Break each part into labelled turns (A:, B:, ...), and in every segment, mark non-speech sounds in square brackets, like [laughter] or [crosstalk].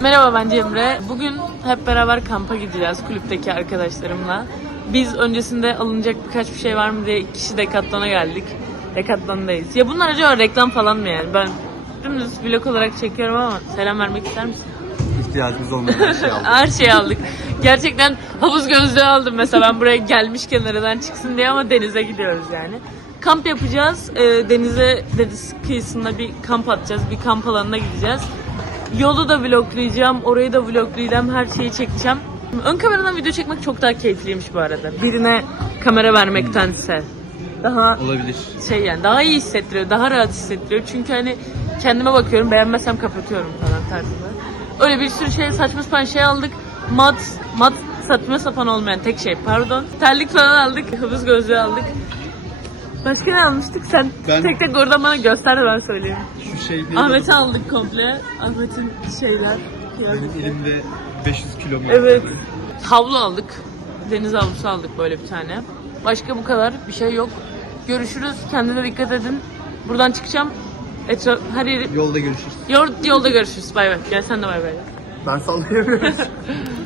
A: Merhaba ben Cemre. Bugün hep beraber kampa gideceğiz kulüpteki arkadaşlarımla. Biz öncesinde alınacak birkaç bir şey var mı diye iki kişi Decathlon'a geldik. Decathlon'dayız. Ya bunlar acaba reklam falan mı yani? Ben dümdüz vlog olarak çekiyorum ama selam vermek ister misin?
B: İhtiyacımız olmayan her şeyi aldık. [laughs]
A: Her şeyi aldık. Gerçekten havuz gözlüğü aldım mesela ben buraya gelmişken aradan çıksın diye ama denize gidiyoruz yani. Kamp yapacağız. Ee, denize deniz kıyısında bir kamp atacağız. Bir kamp alanına gideceğiz. Yolu da vloglayacağım. Orayı da vloglayacağım. Her şeyi çekeceğim. Ön kameradan video çekmek çok daha keyifliymiş bu arada. Birine kamera vermektense. Daha
B: Olabilir.
A: şey yani daha iyi hissettiriyor, daha rahat hissettiriyor. Çünkü hani kendime bakıyorum, beğenmezsem kapatıyorum falan tarzında. Öyle bir sürü şey saçma sapan şey aldık. Mat, mat saçma sapan olmayan tek şey pardon. Terlik falan aldık, havuz gözlüğü aldık. Başka ne almıştık? Sen
B: Ben-
A: tek tek oradan bana göster de ben söyleyeyim.
B: Şu şey değil.
A: Ahmet'i aldık komple. Ahmet'in şeyler.
B: Benim
A: kıyafetleri.
B: elimde 500 kilo mu?
A: Evet. Havlu aldık. Deniz havlusu aldık böyle bir tane. Başka bu kadar bir şey yok. Görüşürüz. Kendine dikkat edin. Buradan çıkacağım. Etraf her yeri
B: Yolda görüşürüz.
A: Yol, yolda görüşürüz. Bay bay. Gel sen de bay bay.
B: Ben sallayamıyorum. [laughs]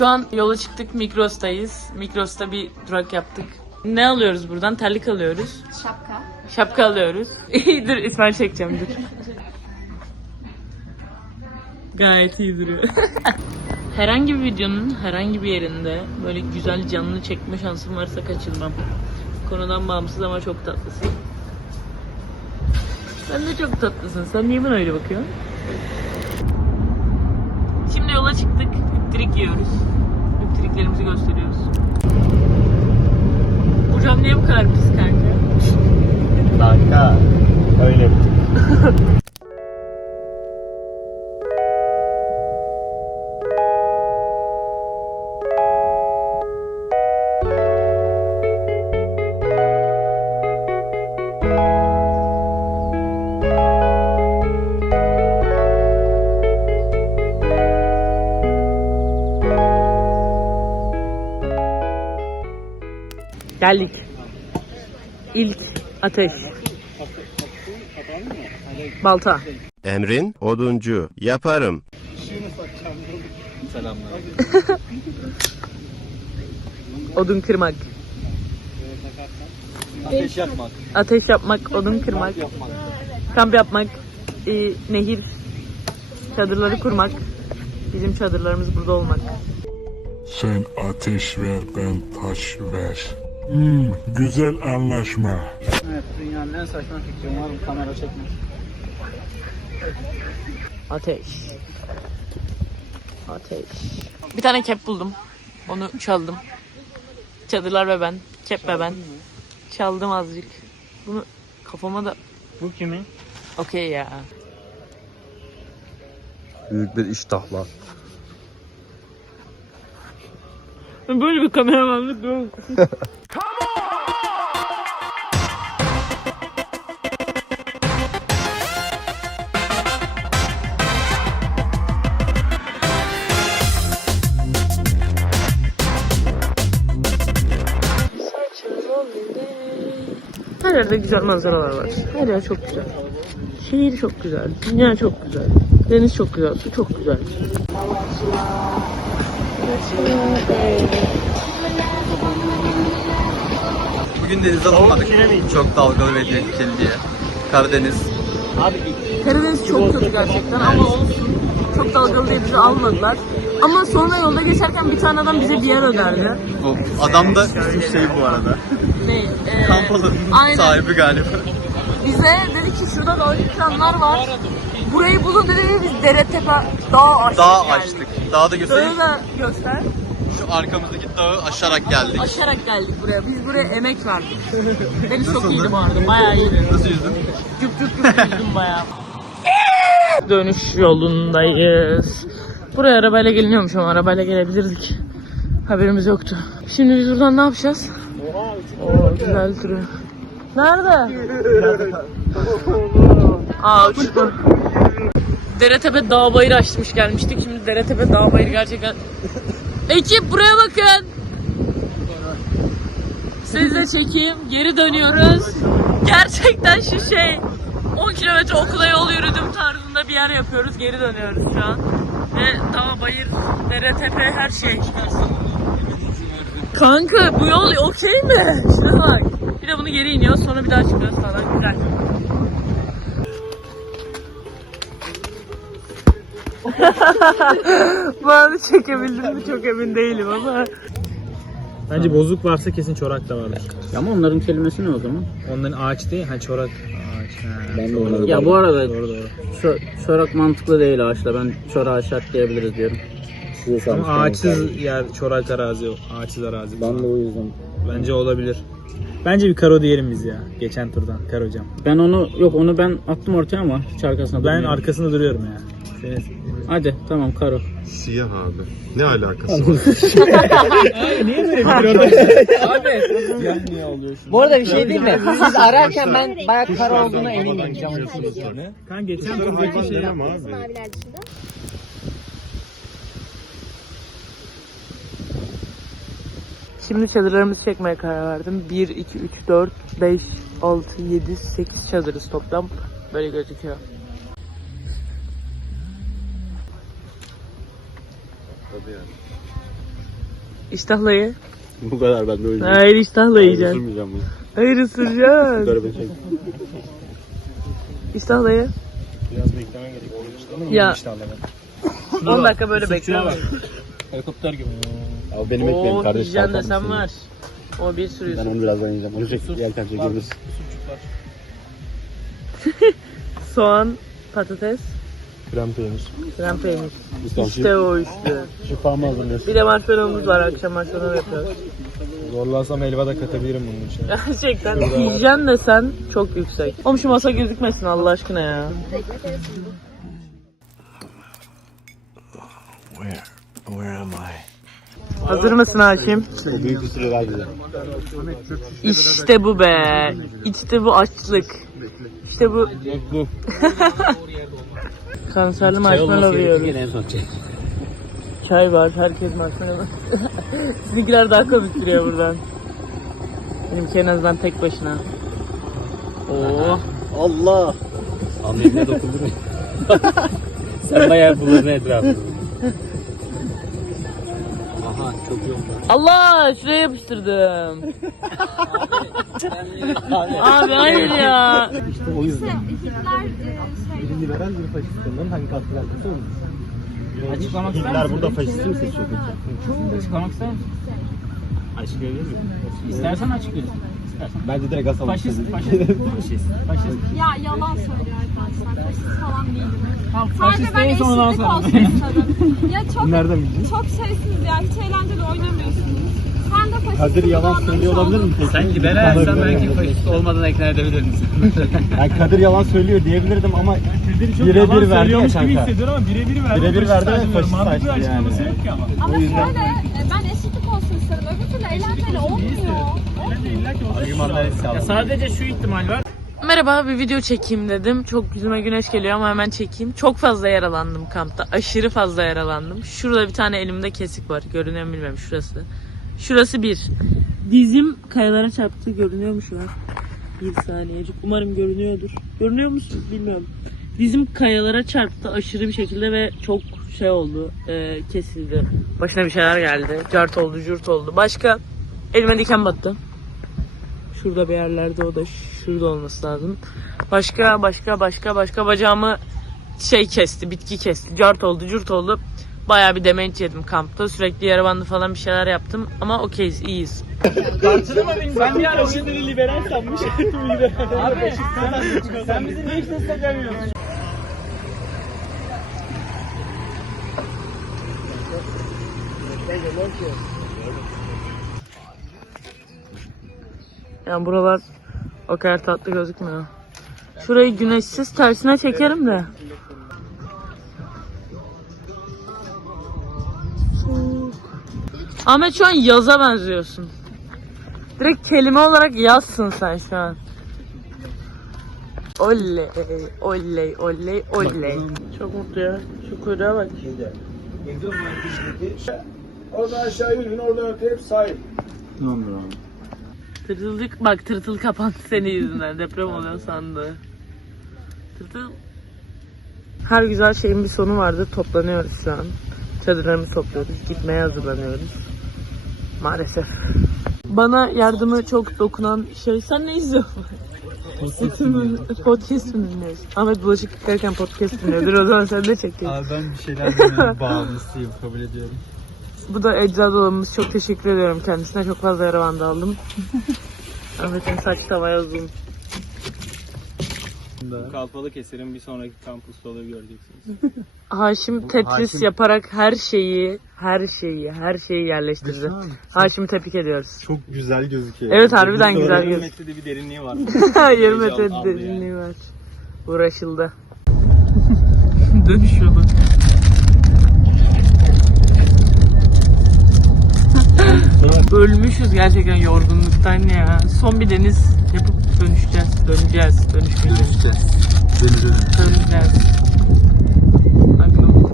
A: Şu an yola çıktık. Migros'tayız. Migros'ta bir durak yaptık. Ne alıyoruz buradan? Terlik alıyoruz.
C: Şapka.
A: Şapka alıyoruz. [laughs] dur İsmail çekeceğim dur. Gayet iyi duruyor. [laughs] herhangi bir videonun herhangi bir yerinde böyle güzel canlı çekme şansım varsa kaçırmam. Konudan bağımsız ama çok tatlısın. Sen de çok tatlısın. Sen niye bana öyle bakıyorsun? Şimdi yola çıktık. Hüptrik yiyoruz. Hüptriklerimizi gösteriyoruz. Hocam niye bu kadar pis kanka?
B: Kanka. Öyle. [laughs]
A: Geldik. İlk ateş. Balta.
D: Emrin oduncu yaparım.
B: Selamlar. [laughs]
A: Odun kırmak.
B: Ateş yapmak.
A: Ateş yapmak, odun kırmak. Kamp yapmak. e, nehir. Çadırları kurmak. Bizim çadırlarımız burada olmak.
E: Sen ateş ver, ben taş ver. Hmm, güzel anlaşma.
F: Evet, dünyanın en saçma fikri umarım kamera çekmez.
A: Ateş. Ateş. Bir tane kep buldum. Onu çaldım. Çadırlar ve ben. Kep ve ben. Çaldım azıcık. Bunu kafama da...
F: Bu kimin?
A: Okey ya.
B: Büyük bir iştahla.
A: Böyle bir kameramanlık yok. Her yerde güzel manzaralar var. Her yer çok güzel. Şehir çok güzel. Dünya çok güzel. Deniz çok güzel. Su çok güzel.
B: Bugün denize alınmadık. Çok dalgalı ve tehlikeli diye. Karadeniz.
A: Karadeniz çok kötü gerçekten ama olsun. Çok dalgalı diye bizi almadılar. Ama sonra yolda geçerken bir tane adam bize bir yer önerdi.
B: Bu adam da bizim şey bu arada.
A: Ne? Ee, [laughs]
B: Kamp alanının
A: aynen.
B: sahibi galiba.
A: Bize dedi ki şurada da ekranlar var. Burayı bulun dedi ve biz dere tepe dağ aştık.
B: Dağ açtık. Dağı da göstereyim.
A: Dağı da göster.
B: Şu arkamızdaki dağı aşarak geldik.
A: Aşarak geldik buraya. Biz buraya emek verdik. Deniz çok iyiydi bu arada. Bayağı iyiydi.
B: Nasıl yüzdün?
A: Güp güp güp yüzdüm bayağı. [laughs] Dönüş yolundayız. Buraya arabayla geliniyormuş ama arabayla gelebilirdik. Haberimiz yoktu. Şimdi biz buradan ne yapacağız? Oo güzel duruyor. Nerede? Aa uçtu. Deretepe dağ bayır açmış gelmiştik. Şimdi Deretepe dağ bayır gerçekten. Ekip buraya bakın. Siz çekeyim. Geri dönüyoruz. Gerçekten şu şey 10 kilometre okula yol yürüdüm tarzında bir yer yapıyoruz. Geri dönüyoruz şu an. Ve dağ, bayır, dere, tepe her şey. Kanka bu yol okey mi? Şuna bak. Bir de bunu geri iniyoruz sonra bir daha çıkıyoruz falan. Güzel. [laughs] Bazı çekebildim mi çok emin değilim ama.
C: Bence bozuk varsa kesin çorak da vardır.
F: Ama onların kelimesi ne o zaman?
C: Onların ağaç değil, ha çorak ağaç. Ha.
F: Ben de onu Ya bu arada
C: Doğru doğru.
F: ço- çorak mantıklı değil ağaçla. Ben çorağa şart diyebiliriz diyorum.
C: Ama ağaçsız yer çorak arazi yok. Ağaçsız arazi. Ben de o yüzden. Bence olabilir. Bence bir karo diyelim biz ya. Geçen turdan karocam.
F: Ben onu yok onu ben attım ortaya ama hiç arkasına
C: Ben
F: durmuyorum.
C: arkasında duruyorum ya. Senin
F: Hadi tamam karo.
D: Siyah abi. Ne alakası var? [laughs]
G: Bu arada bir şey değil mi? Siz ararken ben bayağı kara olduğuna eminim.
C: Kan geçen turdaki şey
H: Maviler dışında.
A: Şimdi çadırlarımızı çekmeye karar verdim. 1, 2, 3, 4, 5, 6, 7, 8 çadırız toplam. Böyle gözüküyor. İştahlayı.
B: Bu kadar ben de o
A: Hayır iştahla yiyeceksin. Hayır ısıracaksın. [laughs] İştahlayı.
C: Biraz beklemen gerekiyor.
A: Ya 10 dakika böyle bekle.
C: Helikopter gibi.
B: Abi benim
A: Oo yiyeceksin desem var. O bir sürü.
B: Ben onu birazdan yiyeceğim. Onu çek, yerken çekebiliriz. [laughs]
A: Soğan, patates,
B: Krem peynir.
A: krem peynir.
B: İşte
A: o işte.
B: şifamı hazırlıyorsun.
A: Bir de marshmallow'umuz var. Akşam marshmallow yapıyoruz.
C: Zorlarsam helva da katabilirim bunun için. [laughs]
A: Gerçekten hijyen desen çok yüksek. Oğlum şu masa gözükmesin Allah aşkına ya. Hazır mısın Hakim?
B: O büyük bir süre var bize.
A: İşte bu be. İşte bu açlık. İşte bu. [laughs] Kanserli marshmallow yiyoruz. Çay var, herkes marshmallow. [laughs] Sizinkiler daha komik duruyor buradan. Benimki en azından tek başına. Oo.
B: Allah!
F: Abi eline dokundun [laughs] Sen bayağı buladın etrafı. Çok oldu.
A: Allah şuraya yapıştırdım. [laughs] Abi hayır ya.
B: O yüzden.
H: Hitler e, şey
B: Liberal bir faşist onların hangi katkılar olmuş?
F: Açıklamak ister
B: Hitler
F: misin?
B: burada faşisti mi seçiyor peki?
F: Açıklamak ister misin?
B: Açıklayabilir miyim?
F: İstersen açıklayalım. İstersen.
B: Bence direkt asalım.
F: Faşist, faşist, [laughs] faşist, faşist.
H: ya yalan söylüyor arkadaşlar. Faşist falan değilim.
F: Tamam,
H: Sadece
F: faşist
H: ben
F: değilse ondan
H: eşitlik
F: sonra.
H: olsun [laughs] istedim. Ya çok
B: Nereden bildin?
H: çok şeysiniz ya. Hiç eğlenceli oynamıyorsunuz. Sen de faşist.
B: Kadir yalan söylüyor olabilir mi peki?
F: Sen liberalsen belki faşist olmadan ikna edebilir misin? [laughs]
B: Yani Kadir yalan söylüyor diyebilirdim ama birebir verdi ya kanka.
C: hissediyorum ama birebir verdi.
B: Birebir verdi ve
C: ayrılıyorum.
B: faşist
C: Mantıklı
B: açtı yani.
C: açıklaması yok ki ama.
H: Ama şöyle e, ben eşitlik olsun istedim. Öbür türlü eğlenceli olmuyor.
C: Sadece şu ihtimal var.
A: Merhaba bir video çekeyim dedim. Çok yüzüme güneş geliyor ama hemen çekeyim. Çok fazla yaralandım kampta. Aşırı fazla yaralandım. Şurada bir tane elimde kesik var. Görünüyor mu bilmiyorum şurası. Şurası bir. Dizim kayalara çarptı. Görünüyor mu şu an? Bir saniyecik. Umarım görünüyordur. Görünüyor musun? Bilmiyorum. Dizim kayalara çarptı aşırı bir şekilde ve çok şey oldu. e, kesildi. Başına bir şeyler geldi. Cart oldu, cürt oldu. Başka elime diken battı. Şurada bir yerlerde o da şurada olması lazım. Başka başka başka başka bacağımı şey kesti, bitki kesti. Cart oldu, cürt oldu. Bayağı bir demeç yedim kampta. Sürekli yara bandı falan bir şeyler yaptım. Ama okeyiz, iyiyiz.
C: Ben bir ara şimdi liberal sanmış. [laughs] Abi sen, sen bizi niye hiç desteklemiyorsun?
A: Yani buralar o kadar tatlı gözükmüyor. Şurayı güneşsiz tersine çekerim de. Soğuk. Ahmet şu an yaza benziyorsun. Direkt kelime olarak yazsın sen şu an. Oley, oley, oley, oley. Çok mutlu ya. Şu kuyruğa bak.
E: Orada aşağı yürüyün, orada hep sahip.
A: Tırtılcık bak tırtıl kapandı senin yüzünden deprem oluyor sandı. Tırtıl her güzel şeyin bir sonu vardır. Toplanıyoruz şu an. Çadırlarımızı topluyoruz. Gitmeye hazırlanıyoruz. Maalesef. Bana yardımı çok dokunan şey sen ne izliyorsun? podcast mi dinliyorsun? Ahmet bulaşık yıkarken podcast dinliyordur. O zaman sen de çekin.
C: Abi ben bir şeyler dinlemenin bağımlısıyım kabul ediyorum.
A: Bu da ecza dolabımız. Çok teşekkür ediyorum kendisine. Çok fazla yara bandı aldım. [laughs] Ahmet'in saç tavaya uzun.
C: Kalpalık eserin bir sonraki kampüste olur göreceksiniz. [laughs]
A: Haşim Tetris
B: Haşim-
A: yaparak her şeyi, her şeyi, her şeyi yerleştirdi. Haşim'i tebrik ediyoruz.
D: Çok güzel gözüküyor.
A: Evet harbiden güzel
C: Yarım
A: göz.
C: metrede bir derinliği var.
A: 20 metre
C: aldı yani.
A: derinliği var. Uğraşıldı. [laughs] Dönüşüyordu. Ölmüşüz gerçekten yorgunluktan ya. Son bir deniz yapıp dönüşeceğiz. Döneceğiz. Dönüşmeyeceğiz. Döneceğiz. Bakalım.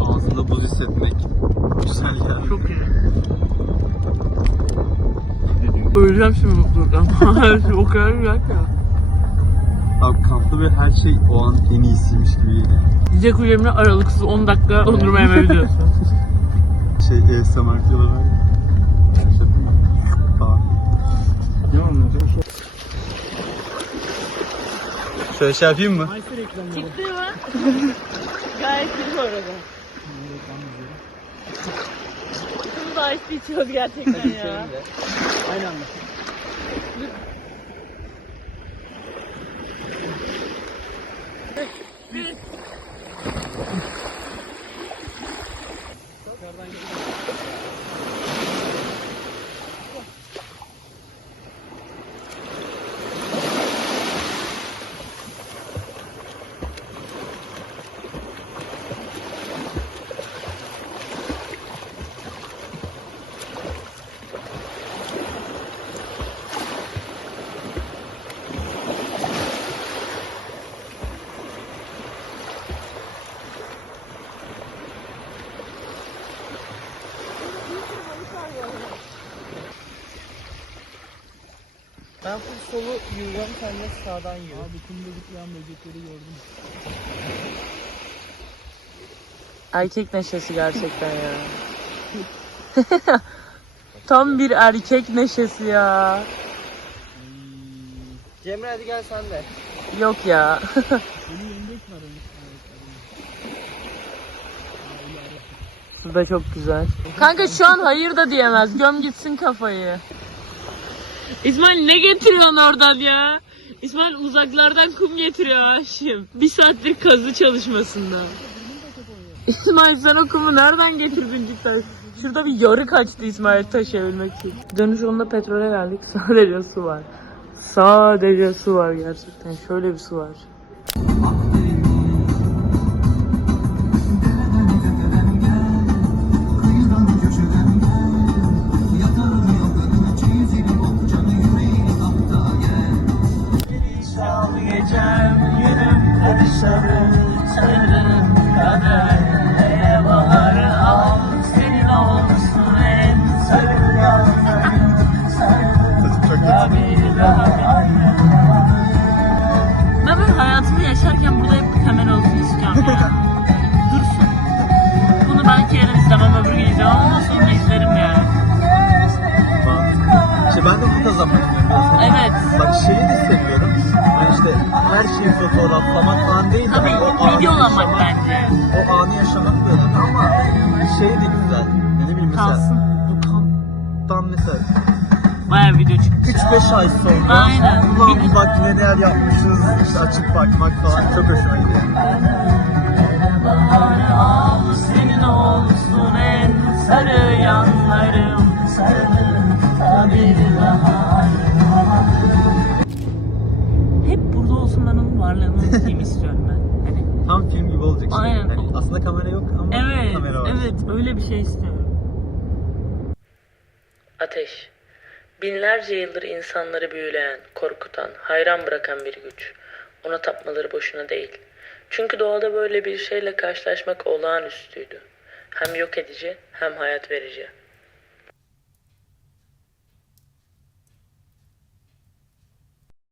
B: Ağzında buz hissetmek güzel.
A: Çok iyi. Öleceğim şimdi mutluluktan. [laughs] o kadar güzel ki.
B: Abi kampta ve her şey o an en iyisiymiş gibi geliyor.
A: Yiyecek uyumlu aralıksız 10 dakika dondurma yeme videosu.
B: Şey ASMR? Falan. Şöyle şey yapayım mı?
A: Çıktı mı? Gayet iyi bu arada. Bunu da ice içiyoruz gerçekten ya.
C: Aynı anda. Dışarıdan gelen...
G: Ben full solu yürüyorum sen de sağdan yürü.
C: Abi kumda zıplayan böcekleri gördüm.
A: Erkek neşesi gerçekten ya. [laughs] Tam bir erkek neşesi ya.
G: Cemre hadi gel sen de.
A: Yok ya. [laughs] Su da çok güzel. Kanka şu an hayır da diyemez. Göm gitsin kafayı. İsmail ne getiriyorsun oradan ya? İsmail uzaklardan kum getiriyor Haşim. Bir saattir kazı çalışmasında. İsmail sen o kumu nereden getirdin cidden? Şurada bir yarı kaçtı İsmail taşıyabilmek için. Dönüş yolunda petrole geldik. [laughs] Sadece su var. Sadece su var gerçekten. Şöyle bir su var.
B: Her şeyi fotoğraflamak falan değil. de
A: Tabii
B: hani o
A: videolamak
B: yaşamak-
A: bence.
B: O anı yaşamak da önemli ama şey de güzel. Ne bileyim mesela.
A: Kalsın.
B: Bu kamptan mesela
A: Baya video çıktı.
B: 3-5 ay sonra.
A: Aynen.
B: Ulan bir bak neler yapmışız. işte açıp bakmak falan çok hoşuma gidiyor.
A: Senin olsun en sarı yanlarım. Hep varlığını unutayım istiyorum ben. Hani
B: Tam film gibi olacak şey.
A: Aynen.
B: Hani aslında kamera yok ama
A: Evet,
B: kamera var.
A: evet öyle bir şey istiyorum. Ateş. Binlerce yıldır insanları büyüleyen, korkutan, hayran bırakan bir güç. Ona tapmaları boşuna değil. Çünkü doğada böyle bir şeyle karşılaşmak olağanüstüydü. Hem yok edici hem hayat verici.